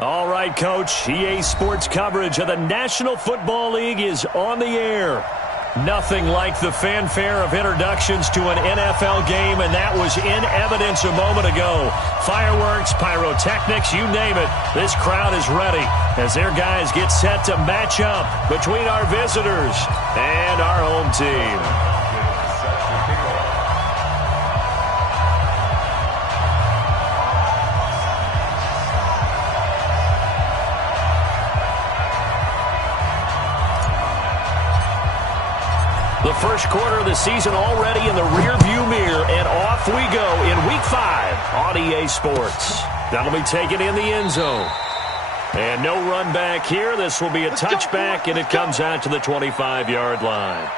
All right, Coach. EA Sports coverage of the National Football League is on the air. Nothing like the fanfare of introductions to an NFL game, and that was in evidence a moment ago. Fireworks, pyrotechnics, you name it. This crowd is ready as their guys get set to match up between our visitors and our home team. The first quarter of the season already in the rearview mirror, and off we go in Week 5 on EA Sports. That'll be taken in the end zone. And no run back here. This will be a touchback, and it comes out to the 25-yard line.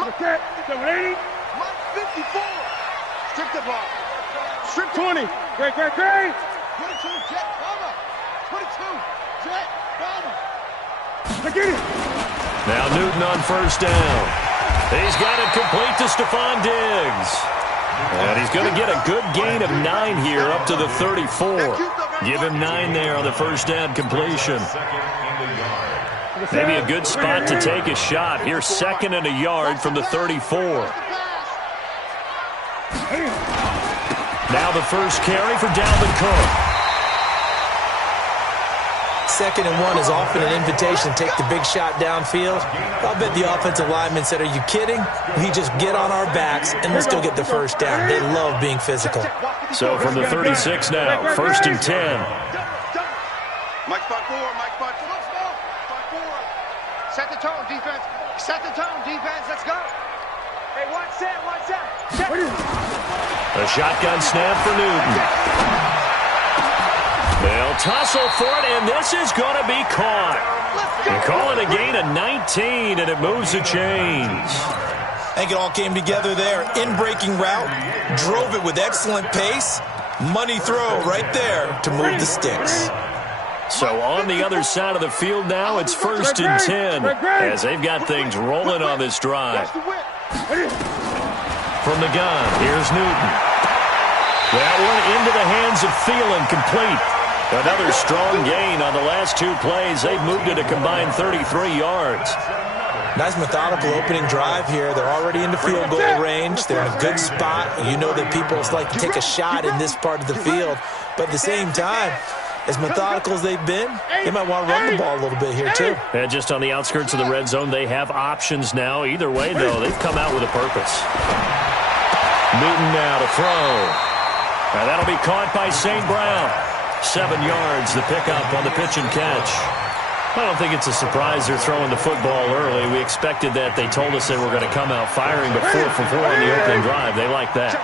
Okay, 780. 54. Strip the ball. Strip 20. Great. 22, jet, bomber. 22, jet, bomber. I get it. Now Newton on first down. He's got it complete to Stephon Diggs. And he's going to get a good gain of 9 here up to the 34. Give him 9 there on the first down completion. Maybe a good spot to take a shot. Here, 2nd and a yard from the 34. Now the first carry for Dalvin Cook. 2nd and 1 is often an invitation to take the big shot downfield. I'll bet the offensive lineman said, "Are you kidding? We just get on our backs and let's go get the first down." They love being physical. So from the 36 now, 1st and 10. Mike 5-4, Mike 5-4. Set the tone, defense. Set the tone, defense. Let's go. Hey, one set. A shotgun snap for Newton. They'll tussle for it, and this is going to be caught. They call it a gain of 19, and it moves the chains. I think it all came together there. In-breaking route, drove it with excellent pace. Money throw right there to move the sticks. So on the other side of the field now, it's 1st and 10 as they've got things rolling on this drive. From the gun, here's Newton. That one into the hands of Thielen, complete. Another strong gain on the last 2 plays. They've moved it a combined 33 yards. Nice methodical opening drive here. They're already into field goal range. They're in a good spot. You know that people like to take a shot in this part of the field. But at the same time, as methodical as they've been, they might want to run the ball a little bit here, too. And just on the outskirts of the red zone, they have options now. Either way, though, they've come out with a purpose. Newton now to throw. And that'll be caught by St. Brown. 7 yards, the pickup on the pitch and catch. I don't think it's a surprise they're throwing the football early. We expected that. They told us they were going to come out firing, but 4 for 4 on the opening drive. They like that.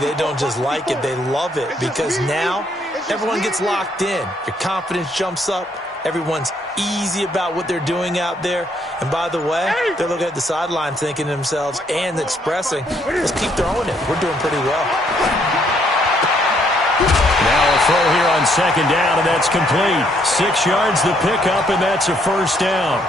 They don't just like it, they love it, because now everyone gets locked in. Your confidence jumps up. Everyone's easy about what they're doing out there. And by the way, they're looking at the sideline thinking to themselves and expressing, let's keep throwing it. We're doing pretty well. Now a throw here on 2nd down, and that's complete. 6 yards the pickup, and that's a first down.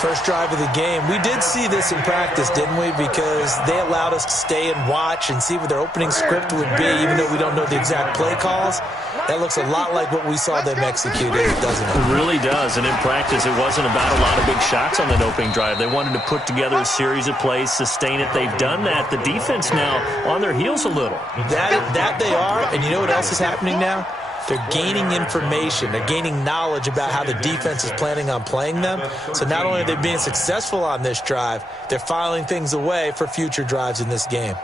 First drive of the game. We did see this in practice, didn't we? Because they allowed us to stay and watch and see what their opening script would be, even though we don't know the exact play calls. That looks a lot like what we saw them execute, doesn't it? It really does, and in practice it wasn't about a lot of big shots on that opening drive. They wanted to put together a series of plays, sustain it. They've done that. The defense now on their heels a little. That they are, and you know what else is happening now? They're gaining information. They're gaining knowledge about how the defense is planning on playing them. So not only are they being successful on this drive, they're filing things away for future drives in this game.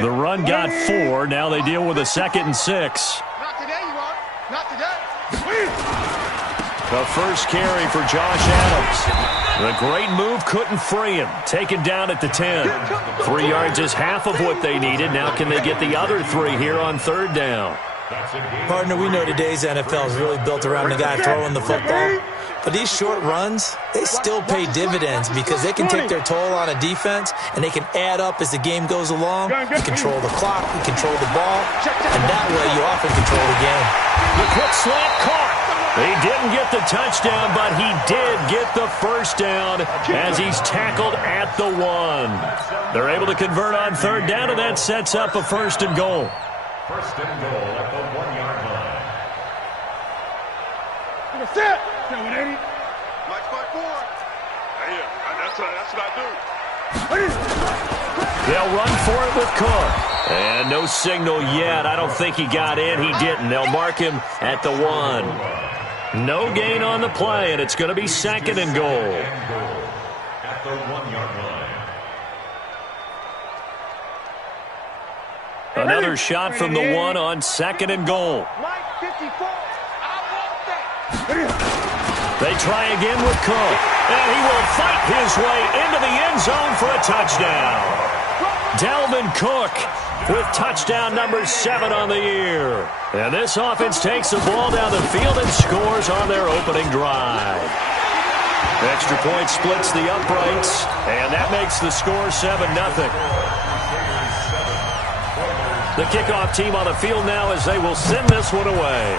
The run got 4. Now they deal with a 2nd and 6. Not today, you are. Not today. The first carry for Josh Adams. The great move couldn't free him. Taken down at the 10. 3 yards is half of what they needed. Now can they get the other 3 here on 3rd down? Partner, we know today's NFL is really built around the guy throwing the football. But these short runs, they still pay dividends because they can take their toll on a defense, and they can add up as the game goes along. You control the clock, you control the ball, and that way you often control the game. The quick slant caught. He didn't get the touchdown, but he did get the first down as he's tackled at the 1. They're able to convert on third down, and that sets up a 1st and goal. 1st and goal at the 1-yard line. Set. 180. Match by 4. Yeah, that's what I do. They'll run for it with Cook. And no signal yet. I don't think he got in. He didn't. They'll mark him at the 1. No gain on the play, and it's going to be 2nd and goal. At the 1-yard line. Another shot from the 1 on 2nd and goal. Mike 54. I want that. They try again with Cook, and he will fight his way into the end zone for a touchdown. Dalvin Cook with touchdown number 7 on the year. And this offense takes the ball down the field and scores on their opening drive. Extra point splits the uprights, and that makes the score 7-0. The kickoff team on the field now as they will send this one away.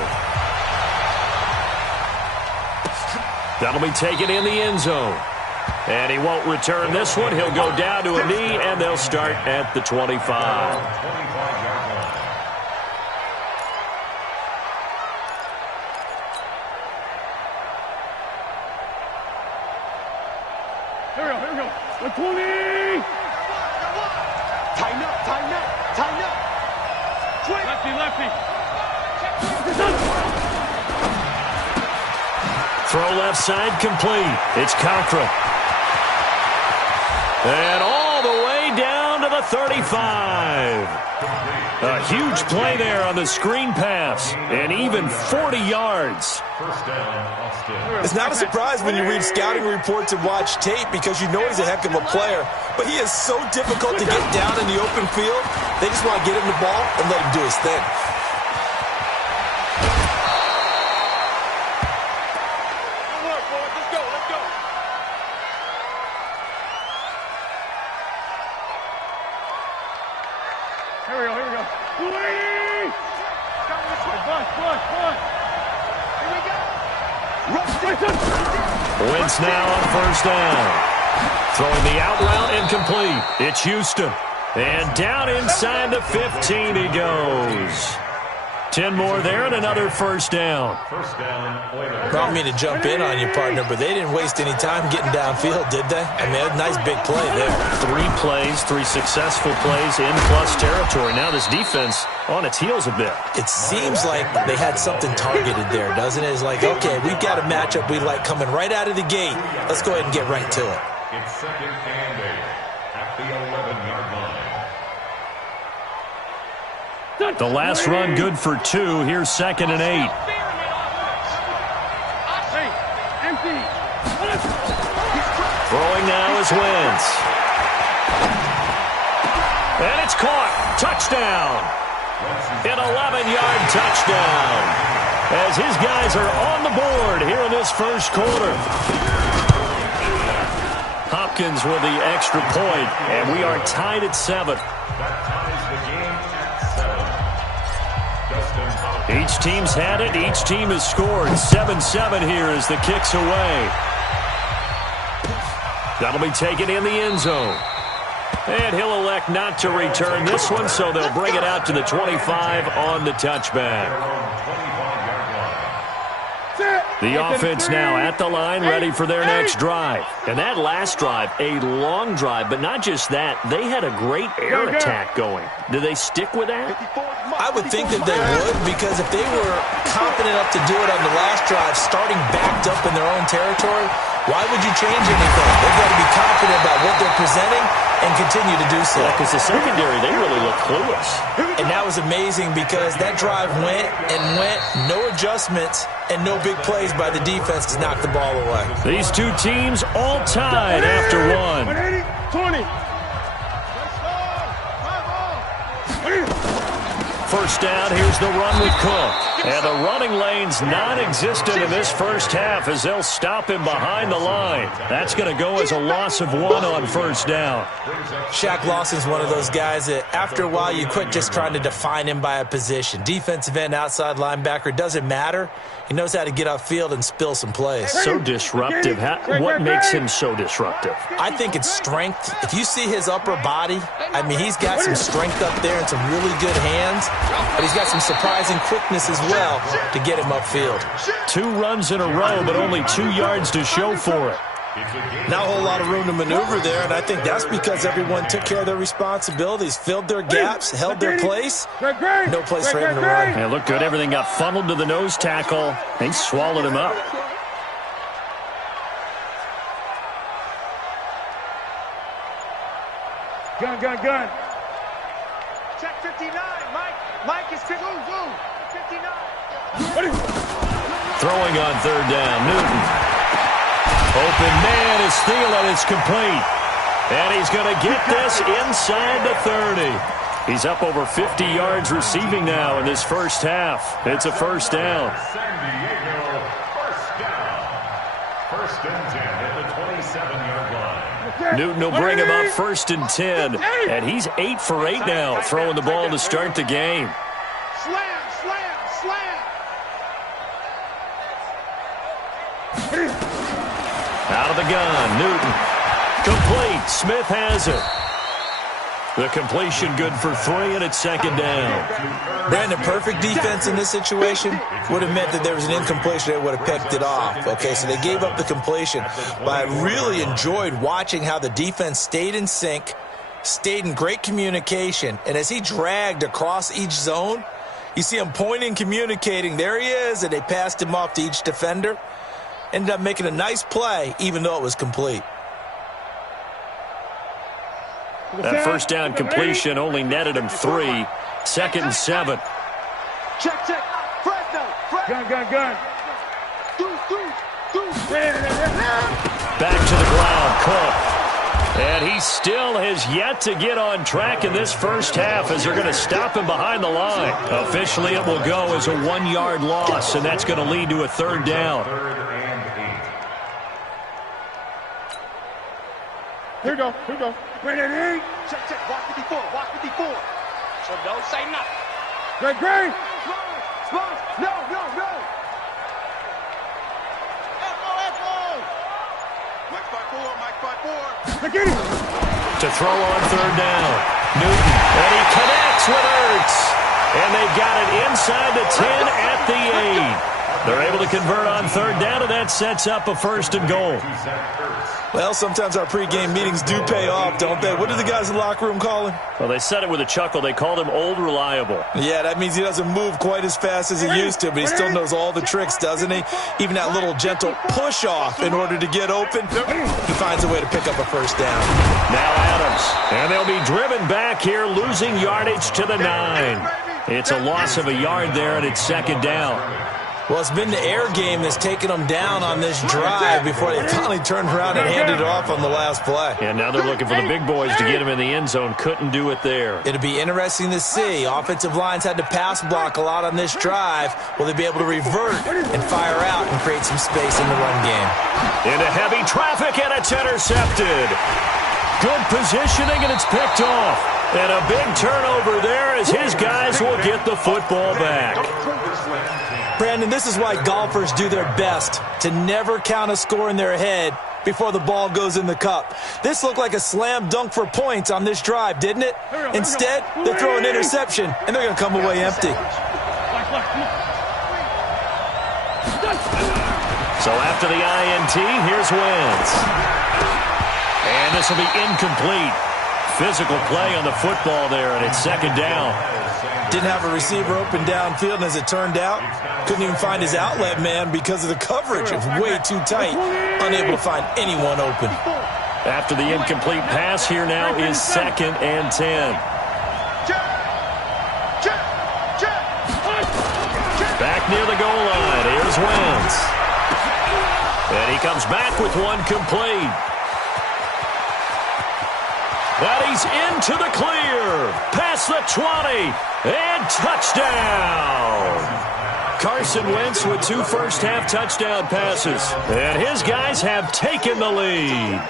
That'll be taken in the end zone. And he won't return this one. He'll go down to a knee, and they'll start at the 25. Here we go. 120. Tighten up. Lefty. Throw left side complete. It's Cochran. And all the way down to the 35. A huge play there on the screen pass. And even 40 yards. It's not a surprise when you read scouting reports and watch tape because you know he's a heck of a player. But he is so difficult to get down in the open field. They just want to get him the ball and let him do his thing. Wentz now on 1st down. Throwing the out route incomplete. It's Houston. And down inside the 15 he goes. 10 more there and another 1st down. I don't mean to jump in on you, partner, but they didn't waste any time getting downfield, did they? I mean, a nice big play there. 3 plays, 3 successful plays in plus territory. Now this defense on its heels a bit. It seems like they had something targeted there, doesn't it? It's like, okay, we've got a matchup we like coming right out of the gate. Let's go ahead and get right to it. It's 2nd and 8 at the 11-yard line. The last run good for 2. Here's 2nd and 8. Throwing now is Wentz. And it's caught. Touchdown. An 11-yard touchdown. As his guys are on the board here in this first quarter. Hopkins with the extra point, and we are tied at 7. Each team's had it. Each team has scored. 7-7 here as the kick's away. That'll be taken in the end zone. And he'll elect not to return this one, so they'll bring it out to the 25 on the touchback. The offense now at the line, ready for their next drive. And that last drive, a long drive, but not just that. They had a great air attack going. Do they stick with that? I would think that they would, because if they were confident enough to do it on the last drive, starting backed up in their own territory, why would you change anything? They've got to be confident about what they're presenting and continue to do so. Because the secondary, they really look clueless. And that was amazing because that drive went, no adjustments, and no big plays by the defense to knock the ball away. These two teams all tied after one. 20. First down, here's the run with Cook. And the running lane's non-existent in this first half as they'll stop him behind the line. That's going to go as a loss of 1 on first down. Shaq Lawson's one of those guys that after a while you quit just trying to define him by a position. Defensive end, outside linebacker, doesn't matter. He knows how to get upfield and spill some plays. So disruptive. What makes him so disruptive? I think it's strength. If you see his upper body, I mean, he's got some strength up there and some really good hands, but he's got some surprising quickness as well to get him upfield. 2 runs in a row, but only 2 yards to show for it. Not a whole lot of room to maneuver there, and I think that's because everyone took care of their responsibilities, filled their gaps, held their place. No place for him to run. Yeah, looked good. Everything got funneled to the nose tackle. They swallowed him up. Gun. Check 59. Mike is 59. Throwing on third down. Newton. Open man is Thielen. It's complete. And he's going to get this inside the 30. He's up over 50 yards receiving now in this first half. It's a first down. San Diego, first down. First and 10 at the 27-yard line. Newton will bring him up first and 10. And he's 8 for 8 now, throwing the ball to start the game. Slam. Out of the gun, Newton. Complete. Smith has it. The completion good for 3, and it's second down. Brandon, perfect defense in this situation would have meant that there was an incompletion that would have picked it off. Okay, so they gave up the completion. But I really enjoyed watching how the defense stayed in sync, stayed in great communication, and as he dragged across each zone, you see him pointing, communicating. There he is, and they passed him off to each defender. Ended up making a nice play, even though it was complete. That first down completion only netted him 3. Second and 7. Check. Fresno. Gun. Back to the ground, Cook. And he still has yet to get on track in this first half as they're going to stop him behind the line. Officially, it will go as a 1-yard loss, and that's going to lead to a third down. Here we go. Wait, Check. Walk 54. So don't say nothing. Great. Spons. No. Mike 5-4. Look at him. To throw on third down. Newton. And he connects with Ertz. And they've got it inside the 10 at the 8. They're able to convert on third down, and that sets up a first and goal. Well, sometimes our pregame meetings do pay off, don't they? What do the guys in the locker room call him? Well, they said it with a chuckle. They called him Old Reliable. Yeah, that means he doesn't move quite as fast as he used to, but he still knows all the tricks, doesn't he? Even that little gentle push-off in order to get open, he finds a way to pick up a first down. Now Adams, and they'll be driven back here, losing yardage to the 9. It's a loss of a yard there, and it's second down. Well, it's been the air game that's taken them down on this drive before they finally turned around and handed it off on the last play. And now they're looking for the big boys to get him in the end zone. Couldn't do it there. It'll be interesting to see. Offensive lines had to pass block a lot on this drive. Will they be able to revert and fire out and create some space in the run game? Into heavy traffic, and it's intercepted. Good positioning, and it's picked off. And a big turnover there as his guys will get the football back. Brandon, this is why golfers do their best to never count a score in their head before the ball goes in the cup. This looked like a slam dunk for points on this drive, didn't it? Instead, they throw an interception, and they're going to come away empty. So after the INT, here's Wentz. And this will be incomplete. Physical play on the football there, and it's second down. Didn't have a receiver open downfield, and as it turned out, couldn't even find his outlet man because of the coverage. It's way too tight, unable to find anyone open. After the incomplete pass, here now is second and 10. Back near the goal line, here's Wentz. And he comes back with one complete. And he's into the clear. Past the 20. And touchdown. Carson Wentz with 2 first-half touchdown passes. And his guys have taken the lead.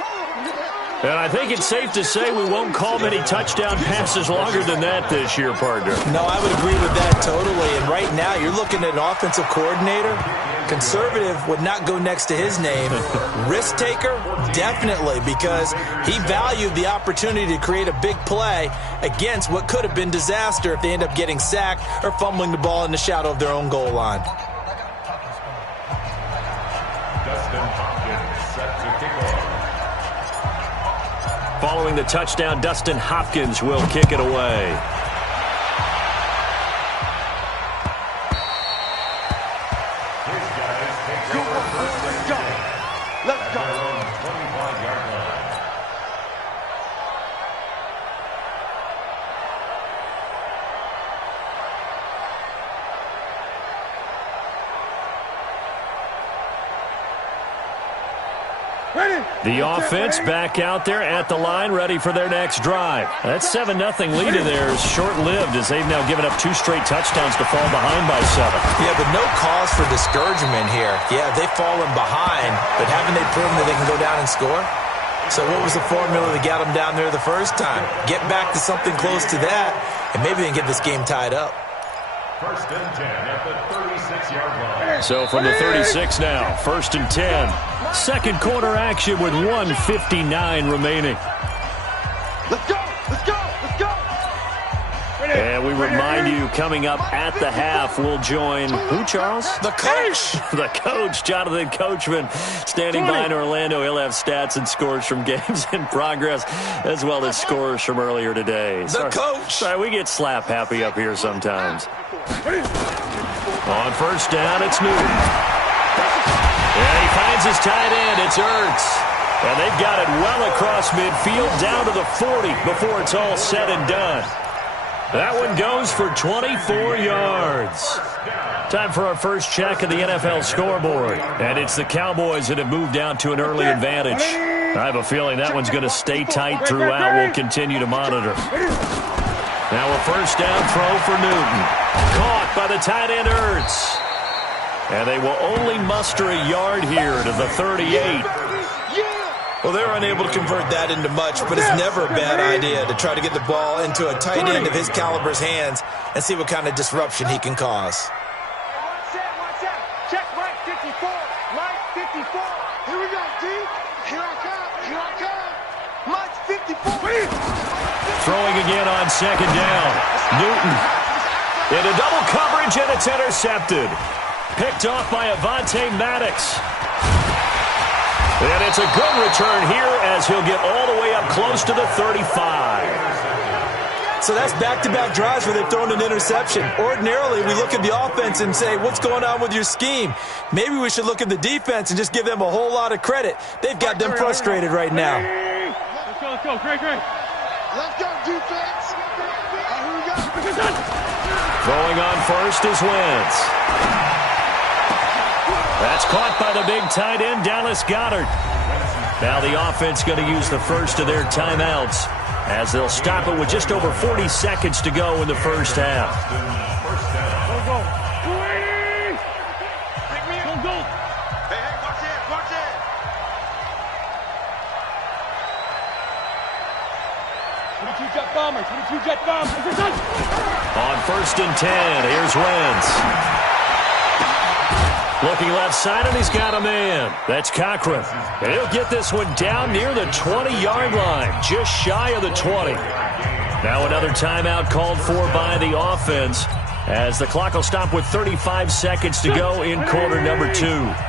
And I think it's safe to say we won't call many touchdown passes longer than that this year, partner. No, I would agree with that totally. And right now, you're looking at an offensive coordinator. Conservative would not go next to his name. Risk taker, definitely, because he valued the opportunity to create a big play against what could have been disaster if they end up getting sacked or fumbling the ball in the shadow of their own goal line. Following the touchdown, Dustin Hopkins will kick it away. Let's go. The offense back out there at the line, ready for their next drive. That 7-0 lead of theirs short-lived as they've now given up 2 straight touchdowns to fall behind by 7. Yeah, but no cause for discouragement here. Yeah, they've fallen behind, but haven't they proven that they can go down and score? So what was the formula that got them down there the first time? Get back to something close to that, and maybe they can get this game tied up. First and 10 at the 36-yard line. So from the 36 now, 1st and 10. Second quarter action with 1:59 remaining. Let's go. Let's go. Let's go. And we remind you, coming up at the half, we'll join who, Charles? The coach. The coach, Jonathan Coachman, standing by in Orlando. He'll have stats and scores from games in progress, as well as scores from earlier today. The coach. Sorry, we get slap happy up here sometimes. On first down, it's Newton. And he finds his tight end. It's Ertz. And they've got it well across midfield, down to the 40 before it's all said and done. That one goes for 24 yards. Time for our first check of the NFL scoreboard. And it's the Cowboys that have moved down to an early advantage. I have a feeling that one's going to stay tight throughout. We'll continue to monitor. Now a first down throw for Newton. Caught by the tight end Ertz. And they will only muster a yard here to the 38. Well, they're unable to convert that into much, but it's never a bad idea to try to get the ball into a tight end of his caliber's hands and see what kind of disruption he can cause. Check right 54. Right 54. Here we go, D. Here I come. Here I come. Mike's 54. Throwing again on second down. Newton into double coverage, and it's intercepted. Picked off by Avonte Maddox. And it's a good return here as he'll get all the way up close to the 35. So that's back-to-back drives where they've thrown an interception. Ordinarily, we look at the offense and say, what's going on with your scheme? Maybe we should look at the defense and just give them a whole lot of credit. They've got them frustrated right now. Let's go, Great. Let's go, defense. Here we go. Throwing on first is Wentz. That's caught by the big tight end, Dallas Goedert. Now the offense going to use the first of their timeouts as they'll stop it with just over 40 seconds to go in the first half. Go. Hey, watch it. 22 jet bombers. On first and 10, here's Wentz. Looking left side, and he's got a man. That's Cochran. And he'll get this one down near the 20-yard line, just shy of the 20. Now another timeout called for by the offense as the clock will stop with 35 seconds to go in quarter number 2.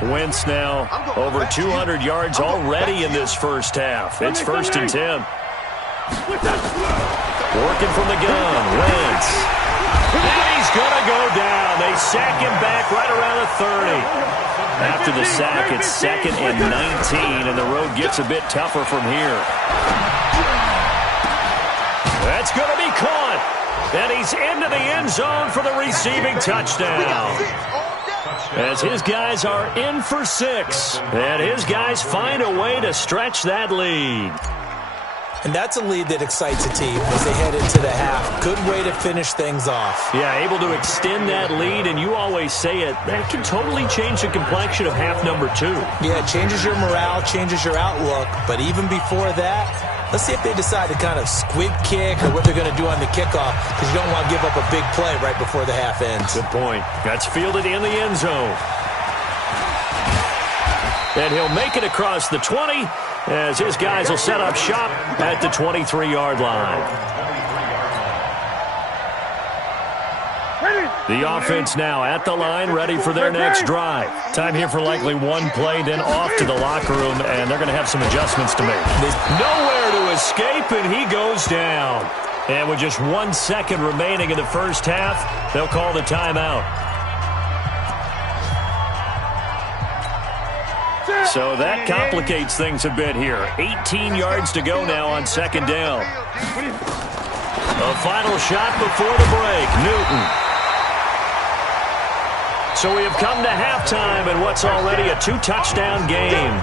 Wentz now over 200 yards already in this first half. It's first and 10. Working from the gun, Wentz. And he's going to go down. They sack him back right around the 30. After the sack, it's 2nd and 19, and the road gets a bit tougher from here. That's going to be caught. And he's into the end zone for the receiving touchdown. As his guys are in for 6. And his guys find a way to stretch that lead. And that's a lead that excites a team as they head into the half. Good way to finish things off. Yeah, able to extend that lead, and you always say it, that can totally change the complexion of half number 2. Yeah, it changes your morale, changes your outlook. But even before that, let's see if they decide to kind of squib kick or what they're going to do on the kickoff, because you don't want to give up a big play right before the half ends. Good point. That's fielded in the end zone. And he'll make it across the 20 as his guys will set up shop at the 23-yard line. The offense now at the line, ready for their next drive. Time here for likely one play, then off to the locker room, and they're going to have some adjustments to make. There's nowhere to escape, and he goes down. And with just 1 second remaining in the first half, they'll call the timeout. So that complicates things a bit here. 18 yards to go now on second down. A final shot before the break. Newton. So we have come to halftime in what's already a 2-touchdown game.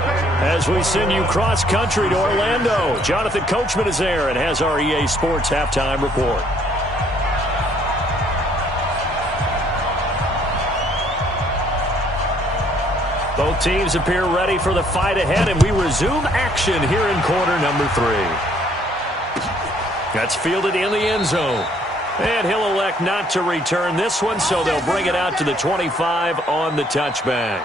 As we send you cross-country to Orlando, Jonathan Coachman is there and has our EA Sports halftime report. Both teams appear ready for the fight ahead, and we resume action here in quarter number 3. That's fielded in the end zone. And he'll elect not to return this one, so they'll bring it out to the 25 on the touchback.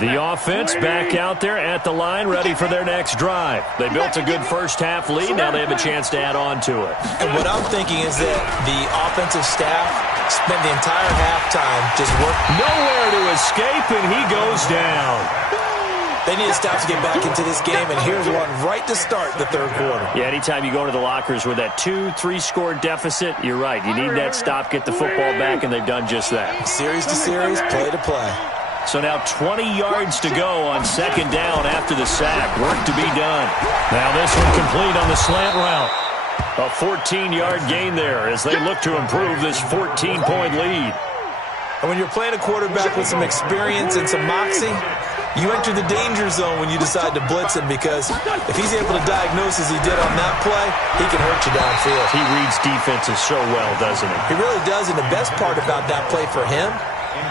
The offense back out there at the line, ready for their next drive. They built a good first-half lead. Now they have a chance to add on to it. And what I'm thinking is that the offensive staff spent the entire halftime just working. Nowhere to escape, and he goes down. They need to stop to get back into this game, and here's one right to start the third quarter. Yeah, anytime you go to the lockers with that 2-3 score deficit, you're right. You need that stop, get the football back, and they've done just that. Series to series, play to play. So now 20 yards to go on second down after the sack. Work to be done. Now this one complete on the slant route. A 14-yard gain there as they look to improve this 14-point lead. And when you're playing a quarterback with some experience and some moxie, you enter the danger zone when you decide to blitz him, because if he's able to diagnose as he did on that play, he can hurt you downfield. He reads defenses so well, doesn't he? He really does, and the best part about that play for him,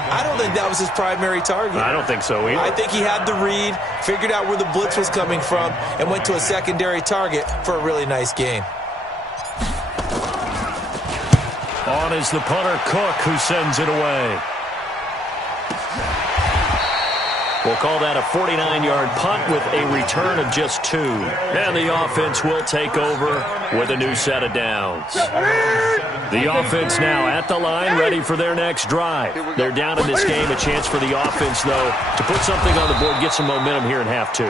I don't think that was his primary target. I don't think so either. I think he had the read, figured out where the blitz was coming from, and went to a secondary target for a really nice gain. On is the punter, Cook, who sends it away. We'll call that a 49-yard punt with a return of just 2. And the offense will take over with a new set of downs. The offense now at the line, ready for their next drive. They're down in this game. A chance for the offense, though, to put something on the board, get some momentum here in half 2.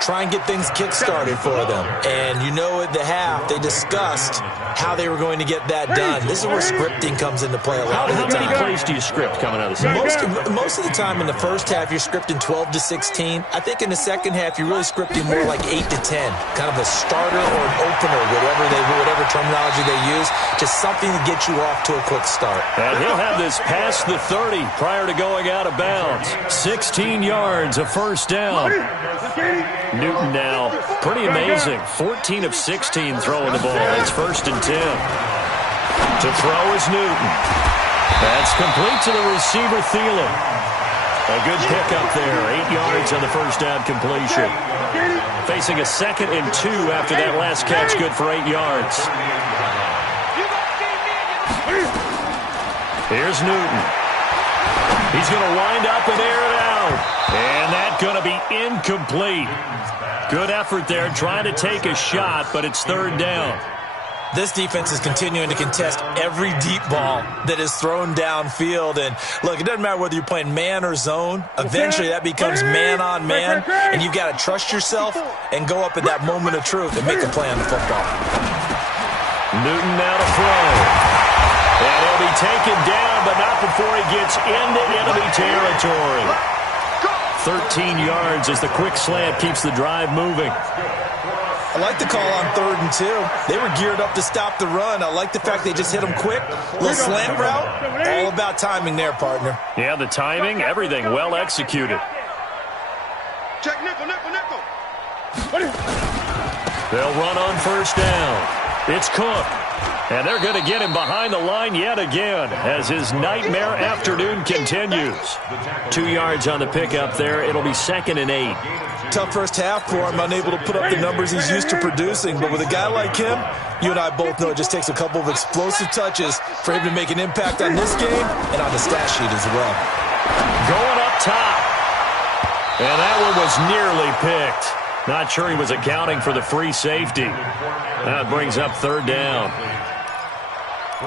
Try and get things kick-started for them. And you know at the half, they discussed how they were going to get that done. This is where scripting comes into play a lot of the time. How many plays do you script coming out of the second? Most of the time in the first half, you're scripting 12 to 16. I think in the second half, you're really scripting more like 8 to 10. Kind of a starter or an opener, whatever terminology they use. Just something to get you off to a quick start. And he'll have this past the 30 prior to going out of bounds. 16 yards, a first down. Newton now, pretty amazing. 14 of 16 throwing the ball. It's 1st and 10. To throw is Newton. That's complete to the receiver, Thielen. A good pickup there. 8 yards on the first down completion. Facing a 2nd and 2 after that last catch. Good for 8 yards. Here's Newton. He's going to wind up and air it out. And that's going to be incomplete. Good effort there, trying to take a shot, but it's 3rd down. This defense is continuing to contest every deep ball that is thrown downfield. And, look, it doesn't matter whether you're playing man or zone. Eventually that becomes man-on-man, and you've got to trust yourself and go up at that moment of truth and make a play on the football. Newton now to throw. And he'll be taken down, but not before he gets into enemy territory. 13 yards as the quick slant keeps the drive moving. I like the call on 3rd and 2. They were geared up to stop the run. I like the fact they just hit them quick. Little slant route. All about timing there, partner. Yeah, the timing, everything well executed. Check nickel. They'll run on 1st down. It's Cook. And they're going to get him behind the line yet again as his nightmare afternoon continues. 2 yards on the pickup there. It'll be 2nd and 8. Tough first half for him, unable to put up the numbers he's used to producing. But with a guy like him, you and I both know it just takes a couple of explosive touches for him to make an impact on this game and on the stat sheet as well. Going up top. And that one was nearly picked. Not sure he was accounting for the free safety. That brings up 3rd down.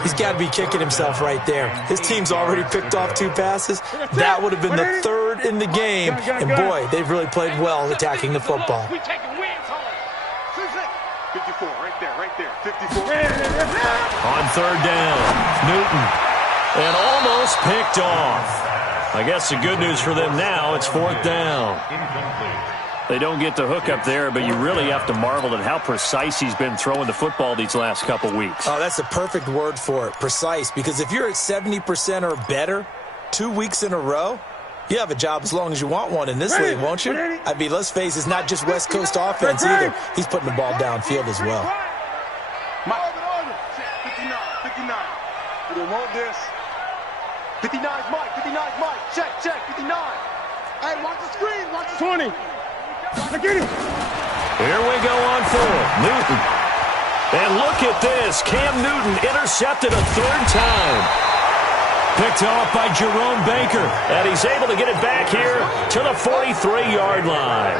He's got to be kicking himself right there. His team's already picked off 2 passes. That would have been the 3rd in the game. And, boy, they've really played well attacking the football. 54, right there. 54. On 3rd down, Newton. And almost picked off. I guess the good news for them now, it's 4th down. They don't get the hook up there, but you really have to marvel at how precise he's been throwing the football these last couple weeks. Oh, that's a perfect word for it, precise, because if you're at 70% or better 2 weeks in a row, you have a job as long as you want one in this league, won't you? I mean, let's face it, it's not just West Coast offense either. He's putting the ball downfield as well. Mike, 59. We don't want this. 59's Mike. Check, 59. Hey, watch the screen, watch the 20. Get it. Here we go on 4th. Newton. And look at this. Cam Newton intercepted a 3rd time. Picked off by Jerome Baker. And he's able to get it back here to the 43-yard line.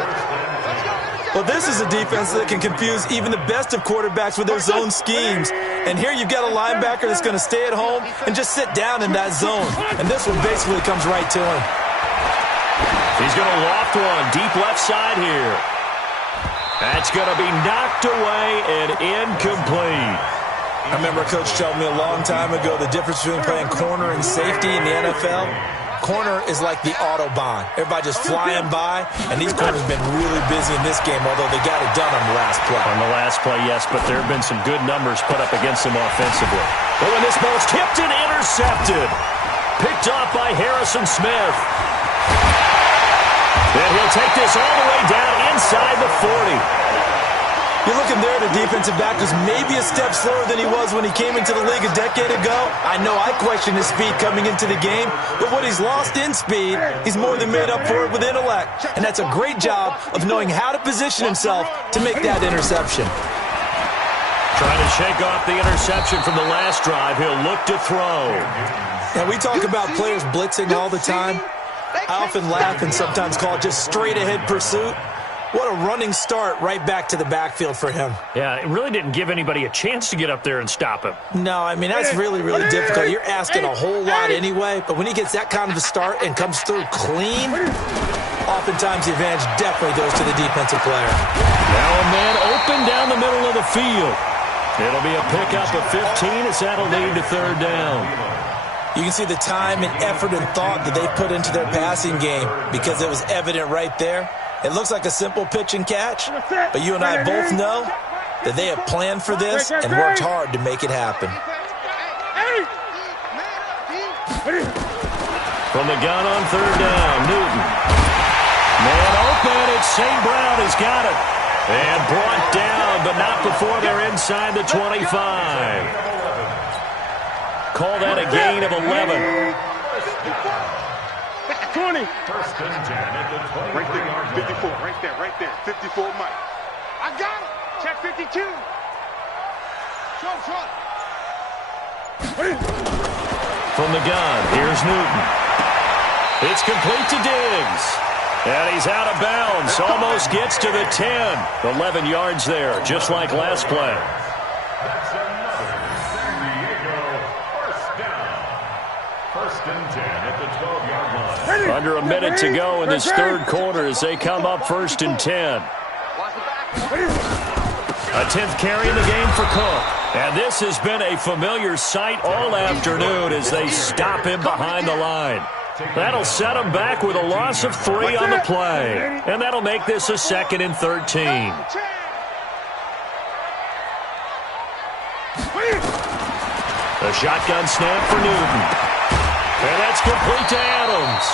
Well, this is a defense that can confuse even the best of quarterbacks with their zone schemes. And here you've got a linebacker that's going to stay at home and just sit down in that zone. And this one basically comes right to him. He's going to loft one deep left side here. That's going to be knocked away and incomplete. I remember a coach told me a long time ago the difference between playing corner and safety in the NFL. Corner is like the Autobahn. Everybody just flying by, and these corners have been really busy in this game, although they got it done on the last play. On the last play, yes, but there have been some good numbers put up against them offensively. Oh, and this ball's tipped and intercepted. Picked off by Harrison Smith. And he'll take this all the way down inside the 40. You're looking there at a defensive back who's maybe a step slower than he was when he came into the league a decade ago. I know I questioned his speed coming into the game, but what he's lost in speed, he's more than made up for it with intellect. And that's a great job of knowing how to position himself to make that interception. Trying to shake off the interception from the last drive. He'll look to throw. Now, we talk about players blitzing all the time. I often laugh and sometimes call it just straight-ahead pursuit. What a running start right back to the backfield for him. Yeah, it really didn't give anybody a chance to get up there and stop him. No, I mean, that's really, really difficult. You're asking a whole lot anyway, but when he gets that kind of a start and comes through clean, oftentimes the advantage definitely goes to the defensive player. Now a man open down the middle of the field. It'll be a pickup of 15 as that'll lead to 3rd down. You can see the time and effort and thought that they put into their passing game because it was evident right there. It looks like a simple pitch and catch, but you and I both know that they have planned for this and worked hard to make it happen. From the gun on 3rd down, Newton. Man open, it's St. Brown has got it. And brought down, but not before they're inside the 25. Call that a gain of 11. 20. First and 10 at the 20. Right there, 54, right there. 54, Mike. I got it. Check 52. Shot. From the gun, here's Newton. It's complete to Diggs. And he's out of bounds. Almost gets to the 10. 11 yards there, just like last play. That's another San Diego first down. First and 10 at the 12-yard line. Under a minute to go in this 3rd quarter as they come up 1st and 10. A 10th carry in the game for Cook. And this has been a familiar sight all afternoon as they stop him behind the line. That'll set them back with a loss of 3 on the play. And that'll make this a 2nd and 13. A shotgun snap for Newton. And that's complete to Adams.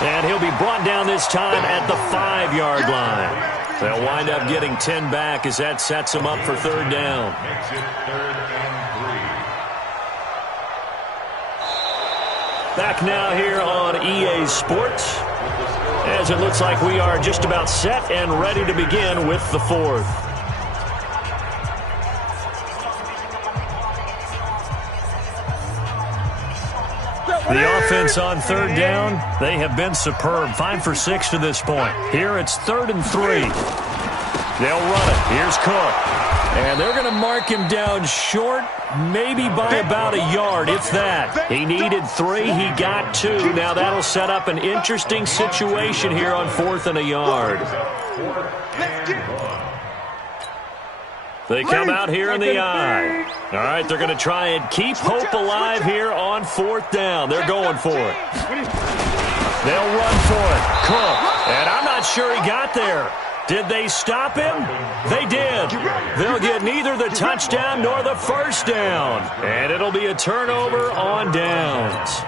And he'll be brought down this time at the 5-yard line. They'll wind up getting 10 back as that sets them up for 3rd down. Makes it 3rd and 3. Back now here on EA Sports, as it looks like we are just about set and ready to begin with the 4th. The offense on 3rd down, they have been superb. 5 for 6 to this point. Here it's 3rd and 3. They'll run it. Here's Cook. And they're going to mark him down short, maybe by about a yard, if that. He needed 3. He got 2. Now that'll set up an interesting situation here on 4th and a yard. They come out here in the eye. All right, they're going to try and keep hope alive here on 4th down. They're going for it. They'll run for it. Cook. And I'm not sure he got there. Did they stop him? They did. They'll get neither the touchdown nor the 1st down. And it'll be a turnover on downs.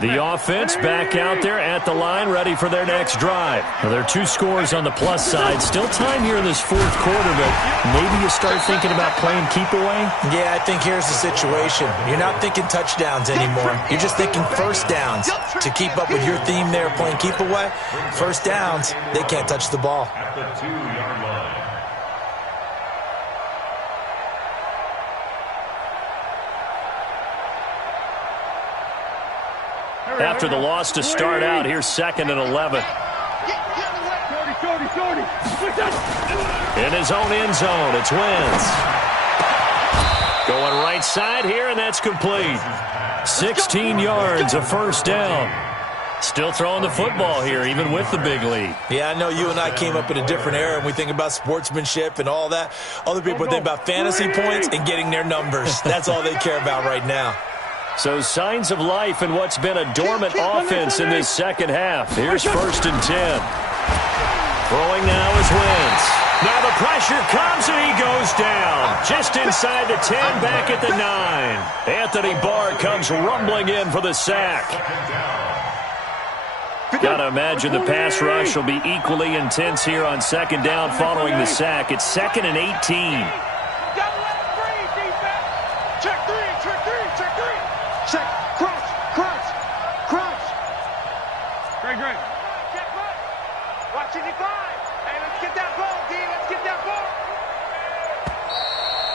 The offense back out there at the line, ready for their next drive. Now, there are 2 scores on the plus side. Still time here in this 4th quarter, but maybe you start thinking about playing keep away? Yeah, I think here's the situation. You're not thinking touchdowns anymore. You're just thinking 1st downs. To keep up with your theme there, playing keep away, 1st downs, they can't touch the ball. At the 2-yard line. After the loss to start out, here's 2nd and 11. In his own end zone, it's Wentz. Going right side here, and that's complete. 16 yards, a 1st down. Still throwing the football here, even with the big lead. Yeah, I know you and I came up in a different era, and we think about sportsmanship and all that. Other people think about fantasy points and getting their numbers. That's all they care about right now. So signs of life in what's been a dormant offense in this 2nd half. Here's 1st and 10. Throwing now is Wentz. Now the pressure comes and he goes down. Just inside the 10, back at the 9. Anthony Barr comes rumbling in for the sack. Got to imagine the pass rush will be equally intense here on 2nd down following the sack. It's 2nd and 18.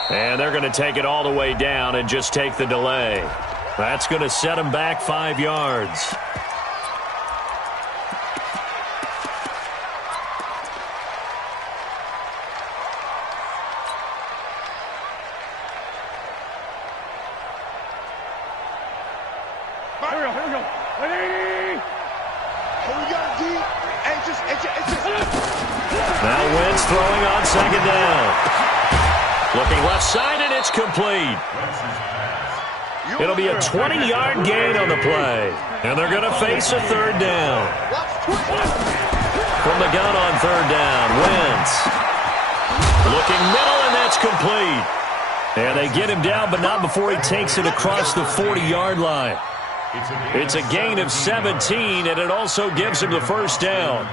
And they're going to take it all the way down and just take the delay. That's going to set them back 5 yards. Here we go. 180. Here we go, D. Now Wentz throwing on 2nd down. Looking left side, and it's complete. It'll be a 20-yard gain on the play. And they're going to face a 3rd down. From the gun on 3rd down, Wentz. Looking middle, and that's complete. And they get him down, but not before he takes it across the 40-yard line. It's a gain of 17, and it also gives him the 1st down.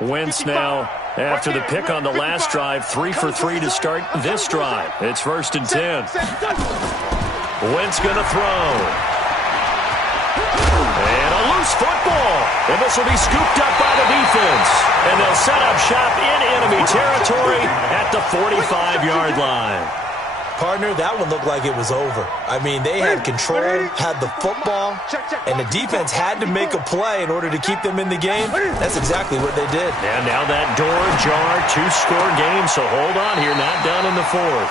Wentz now, after the pick on the last drive, 3 for 3 to start this drive. It's 1st and 10. Wentz going to throw. And a loose football. And this will be scooped up by the defense. And they'll set up shop in enemy territory at the 45-yard line. Partner, that one looked like it was over. I mean, they had control, had the football, and the defense had to make a play in order to keep them in the game. That's exactly what they did. And now that door ajar, 2-score game, so hold on here, not done in the 4th.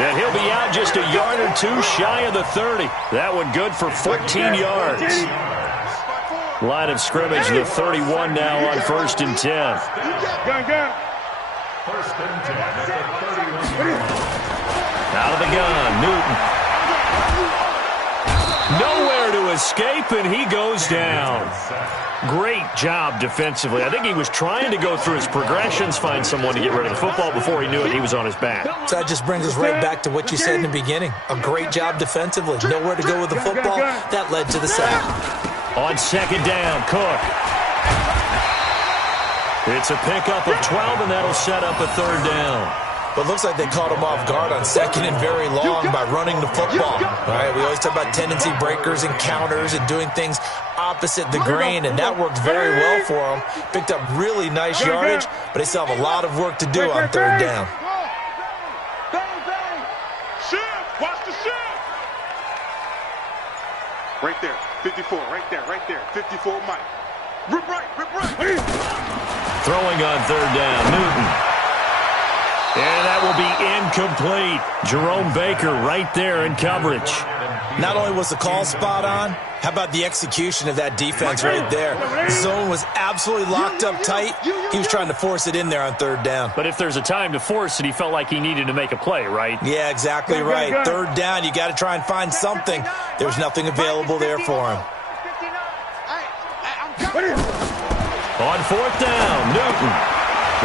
And he'll be out just a yard or 2 shy of the 30. That one good for 14 yards. Line of scrimmage, the 31 now on 1st and 10. First and 10 at the 31. Out of the gun, Newton. Nowhere to escape, and he goes down. Great job defensively. I think he was trying to go through his progressions, find someone to get rid of the football. Before he knew it, he was on his back. So that just brings us right back to what you said in the beginning. A great job defensively. Nowhere to go with the football. That led to the sack. On second down, Cook. It's a pickup of 12, and that'll set up a third down. But it looks like they caught him off guard on second and very long by running the football. All right, we always talk about tendency breakers and counters and doing things opposite the grain, and that worked very well for them. Picked up really nice yardage, but they still have a lot of work to do on third down. Shift! Watch the shift! Right there, 54, right there, 54 Mike. Rip right! Throwing on third down, Newton. And that will be incomplete. Jerome Baker right there in coverage. Not only was the call spot on, how about the execution of that defense right there? The zone was absolutely locked up tight. He was trying to force it in there on third down. But if there's a time to force it, he felt like he needed to make a play, right? Yeah, exactly right. Third down, you got to try and find something. There's nothing available there for him. On fourth down, Newton.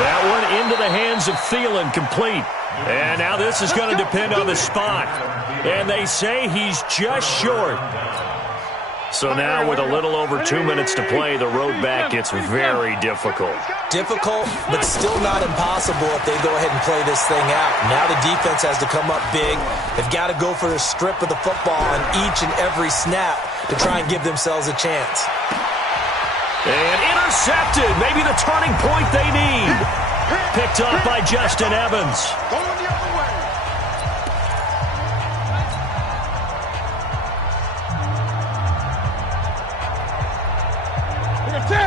That one into the hands of Thielen, complete. And now this is going to depend on the spot. And they say he's just short. So now with a little over 2 minutes to play, the road back gets very difficult. Difficult, but still not impossible if they go ahead and play this thing out. Now the defense has to come up big. They've got to go for a strip of the football on each and every snap to try and give themselves a chance. And intercepted. Maybe the turning point they need. Picked up by Justin Evans. Going the other way.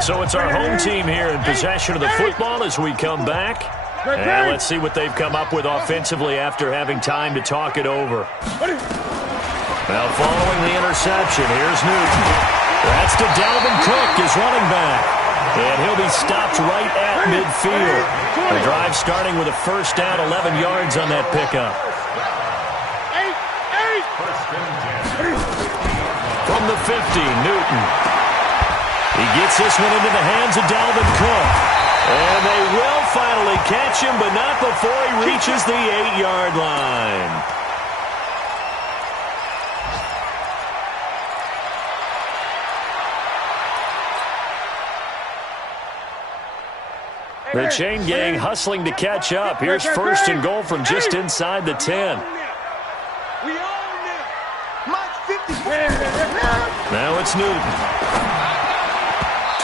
So it's our home team here in possession of the football as we come back. And let's see what they've come up with offensively after having time to talk it over. Now following the interception, here's Newton. That's to Dalvin Cook, his running back. And he'll be stopped right at midfield. The drive starting with a first down, 11 yards on that pickup. From the 50, Newton. He gets this one into the hands of Dalvin Cook. And they will finally catch him, but not before he reaches the 8-yard line. The chain gang hustling to catch up. Here's first and goal from just inside the 10. We own them. Mike 54. Now it's Newton.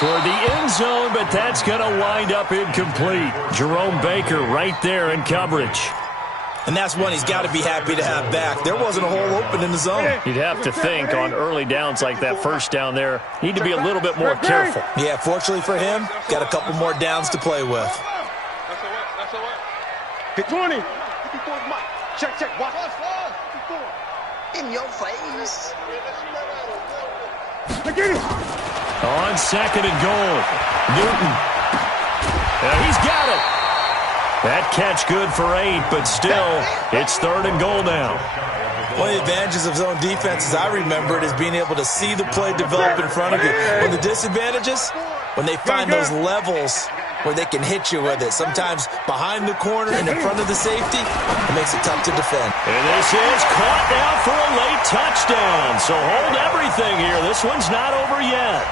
Toward the end zone, but that's going to wind up incomplete. Jerome Baker right there in coverage. And that's one he's got to be happy to have back. There wasn't a hole open in the zone. You'd have to think on early downs like that first down there, need to be a little bit more careful. Yeah, fortunately for him, got a couple more downs to play with. That's all right. Hit 20. 54 Mike. Check. Watch. 54. In your face. On second and goal, Newton. He's got it. That catch good for 8, but still, it's third and goal now. One of the advantages of zone defense, as I remember it, is being able to see the play develop in front of you. One of the disadvantages, when they find those levels where they can hit you with it. Sometimes behind the corner and in front of the safety, it makes it tough to defend. And this is caught now for a late touchdown. So hold everything here. This one's not over yet.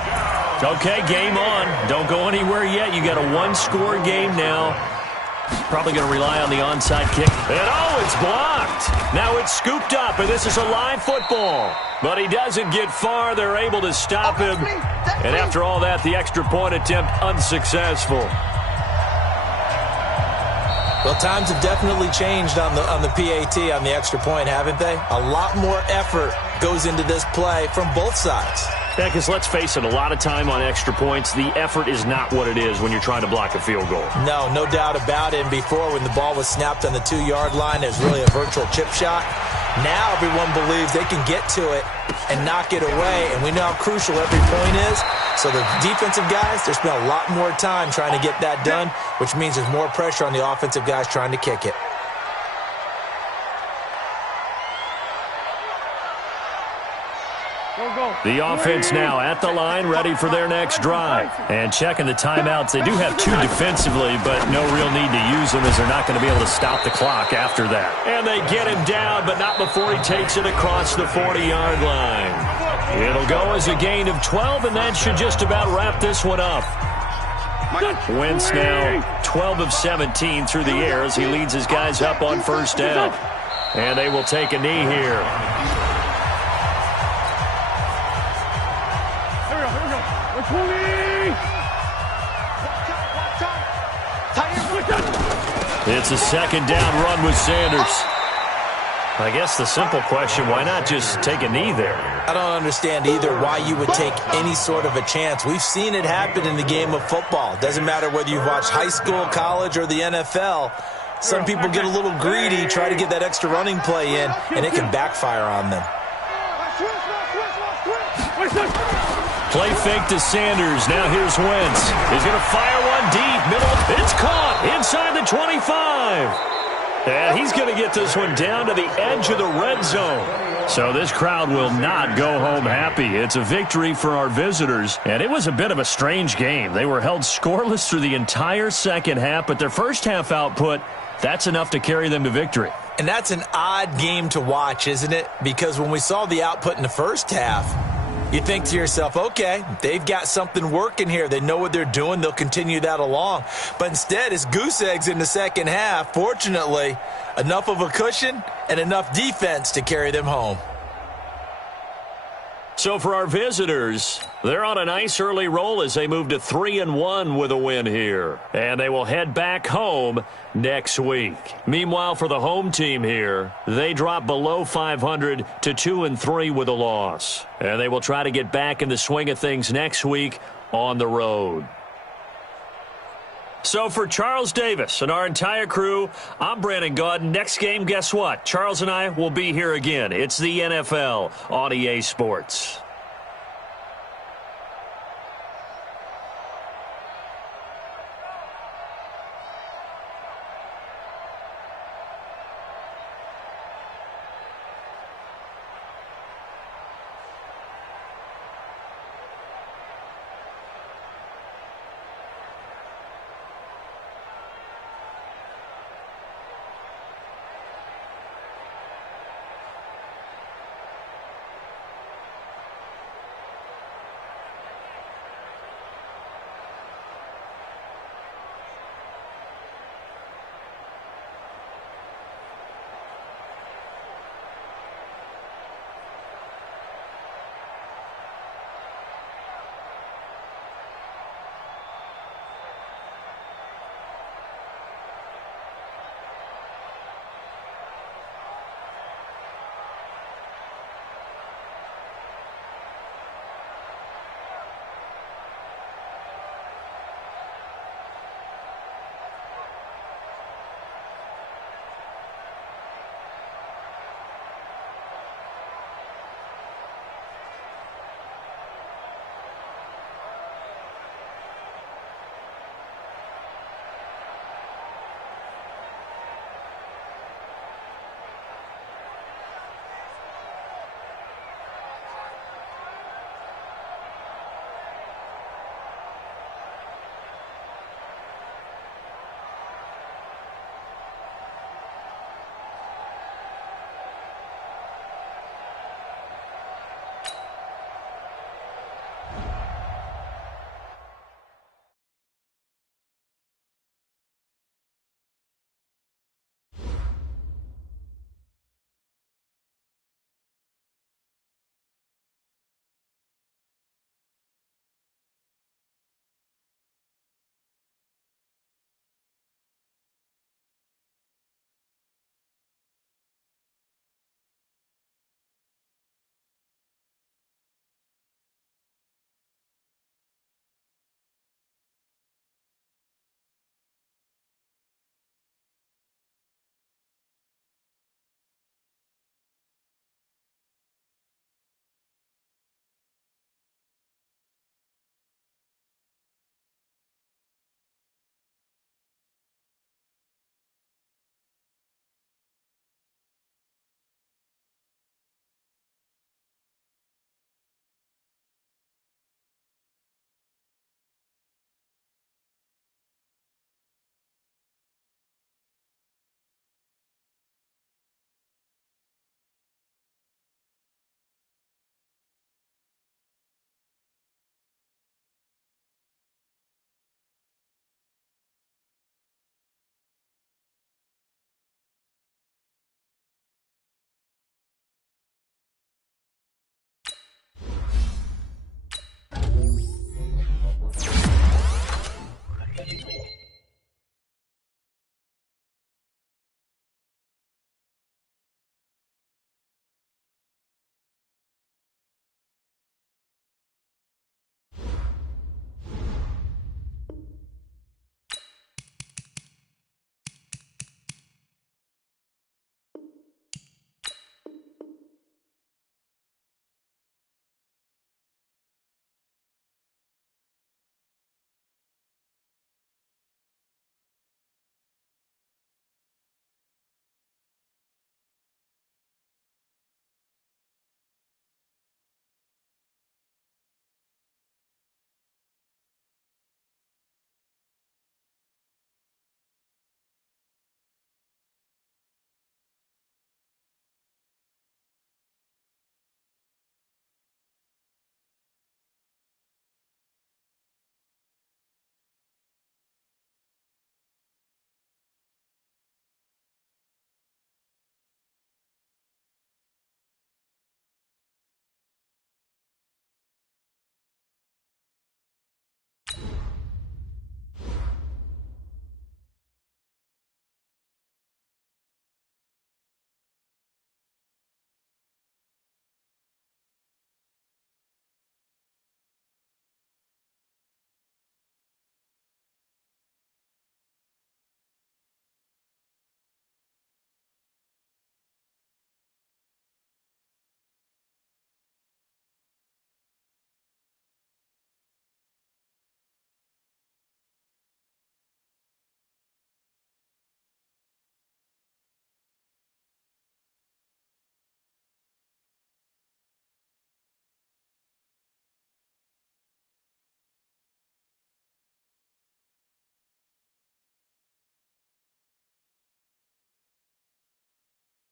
Okay, game on. Don't go anywhere yet. You got a one-score game now. Probably going to rely on the onside kick. And it's blocked. Now it's scooped up, and this is a live football. But he doesn't get far. They're able to stop him. And after all that, the extra point attempt unsuccessful. Well, times have definitely changed on the PAT, on the extra point, haven't they? A lot more effort goes into this play from both sides. Yeah, because let's face it, a lot of time on extra points, the effort is not what it is when you're trying to block a field goal. No doubt about it. And before, when the ball was snapped on the 2-yard line, it was really a virtual chip shot. Now everyone believes they can get to it and knock it away, and we know how crucial every point is. So the defensive guys, they spend a lot more time trying to get that done, which means there's more pressure on the offensive guys trying to kick it. The offense now at the line, ready for their next drive. And checking the timeouts. They do have 2 defensively, but no real need to use them as they're not going to be able to stop the clock after that. And they get him down, but not before he takes it across the 40-yard line. It'll go as a gain of 12, and that should just about wrap this one up. Wentz now 12 of 17 through the air as he leads his guys up on first down. And they will take a knee here. It's a second down run with Sanders. I guess the simple question, why not just take a knee there? I don't understand either why you would take any sort of a chance. We've seen it happen in the game of football. Doesn't matter whether you've watched high school, college, or the NFL. Some people get a little greedy, try to get that extra running play in, and it can backfire on them. Play fake to Sanders. Now here's Wentz. He's going to fire one deep. Middle. It's caught inside the 25. And he's going to get this one down to the edge of the red zone. So this crowd will not go home happy. It's a victory for our visitors. And it was a bit of a strange game. They were held scoreless through the entire second half, but their first half output, that's enough to carry them to victory. And that's an odd game to watch, isn't it? Because when we saw the output in the first half, you think to yourself, okay, they've got something working here. They know what they're doing. They'll continue that along. But instead, it's goose eggs in the second half. Fortunately, enough of a cushion and enough defense to carry them home. So for our visitors, they're on a nice early roll as they move to 3-1 with a win here. And they will head back home next week. Meanwhile, for the home team here, they drop below 500 to 2-3 with a loss. And they will try to get back in the swing of things next week on the road. So for Charles Davis and our entire crew, I'm Brandon Gaudin. Next game, guess what? Charles and I will be here again. It's the NFL on EA Sports.